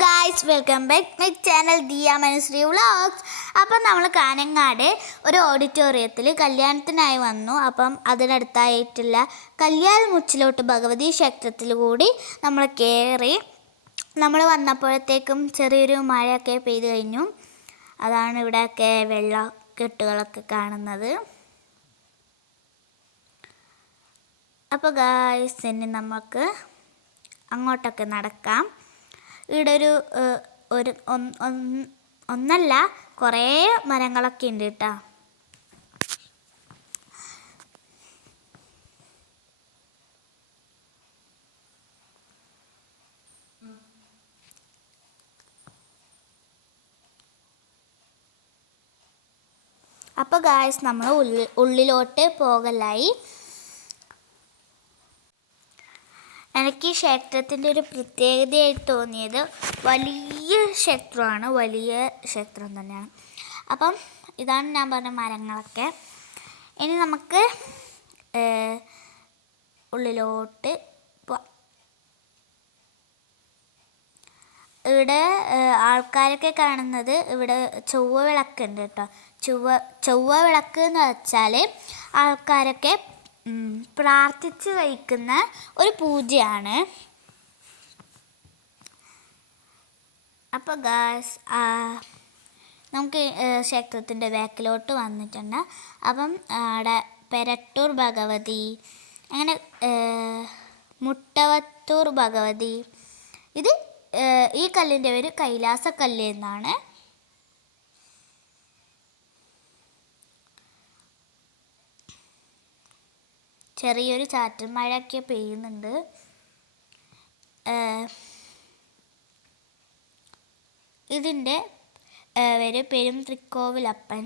Guys welcome back my channel Diya Manushree vlogs അപ്പം നമ്മൾ കാനങ്ങാട് ഒരു ഓഡിറ്റോറിയത്തിൽ കല്യാണത്തിനായി വന്നു. അപ്പം അതിനടുത്തായിട്ടുള്ള കല്യാൺ മുച്ചിലോട്ട് ഭഗവതി ക്ഷേത്രത്തിൽ കൂടി നമ്മൾ കയറി. നമ്മൾ വന്നപ്പോഴത്തേക്കും ചെറിയൊരു മഴയൊക്കെ പെയ്തു കഴിഞ്ഞു. അതാണ് ഇവിടെയൊക്കെ വെള്ള കെട്ടുകളൊക്കെ കാണുന്നത്. അപ്പോൾ ഗായ്സ് ഇനി നമുക്ക് അങ്ങോട്ടൊക്കെ നടക്കാം. ഇവിടെ ഒരു ഒരു ഒന്ന്- ഒന്ന്- ഒന്നല്ല കുറേ മരങ്ങളൊക്കെ ഉണ്ട് കേട്ടോ അപ്പോൾ ഗായ്സ് നമ്മൾ ഉള്ളിലോട്ട് പോകലായി. എനിക്ക് ഈ ക്ഷേത്രത്തിന്റെ ഒരു പ്രത്യേകതയായിട്ട് തോന്നിയത് വലിയ ക്ഷേത്രമാണ്. വലിയ ക്ഷേത്രം തന്നെയാണ്. അപ്പം ഇതാണ് ഞാൻ പറഞ്ഞ മരങ്ങളൊക്കെ. ഇനി നമുക്ക് ഉള്ളിലോട്ട് പോവാം. ഇവിടെ ആൾക്കാരൊക്കെ കാണുന്നത് ഇവിടെ ചൊവ്വ വിളക്കുണ്ട് കേട്ടോ. ചൊവ്വ ചൊവ്വ വിളക്ക് എന്ന് വെച്ചാൽ ആൾക്കാരൊക്കെ പ്രാർത്ഥിച്ച് കഴിക്കുന്ന ഒരു പൂജയാണ്. അപ്പോൾ ഗാസ് നമുക്ക് ക്ഷേത്രത്തിന്റെ ബാക്കിലോട്ട് വന്നിട്ടുണ്ട്. അപ്പം അവിടെ പെരട്ടൂർ ഭഗവതി അങ്ങനെ മുട്ടവത്തൂർ ഭഗവതി. ഇത് ഈ കല്ലിന്റെ പേര് കൈലാസക്കല്ല് എന്നാണ്. ചെറിയൊരു ചാറ്റൽ മഴയൊക്കെ പെയ്യുന്നുണ്ട്. ഇതിന്റെ ഏഹ്, പേര് തൃക്കോവിലപ്പൻ.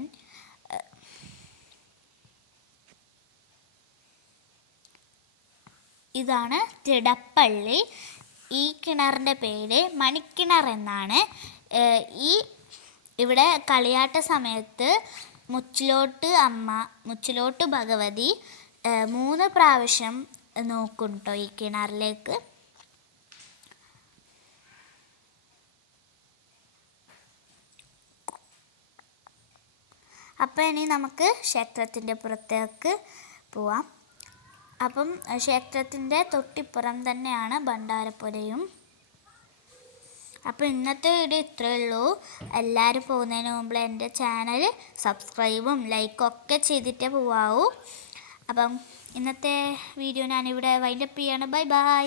ഇതാണ് തിടപ്പള്ളി. ഈ കിണറിന്റെ പേര് മണിക്കിണർ എന്നാണ്. ഈ ഇവിടെ കളിയാട്ട സമയത്ത് മുച്ചിലോട്ട് അമ്മ മുച്ചിലോട്ട് ഭഗവതി മൂന്ന് പ്രാവശ്യം നോക്കും കേട്ടോ ഈ കിണറിലേക്ക്. അപ്പം ഇനി നമുക്ക് ക്ഷേത്രത്തിന്റെ പുറത്തേക്ക് പോവാം. അപ്പം ക്ഷേത്രത്തിന്റെ തൊട്ടിപ്പുറം തന്നെയാണ് ഭണ്ഡാരപ്പുരയും. അപ്പോൾ ഇന്നത്തെ വീഡിയോ ഇത്രയേ ഉള്ളൂ. എല്ലാവരും പോകുന്നതിന് മുമ്പ് എന്റെ ചാനൽ സബ്സ്ക്രൈബും ലൈക്കും ഒക്കെ ചെയ്തിട്ടേ പോവാവൂ. അപ്പം ഇന്നത്തെ വീഡിയോ ഞാനിവിടെ വൈൻഡപ്പ് ചെയ്യാണ്. Bye bye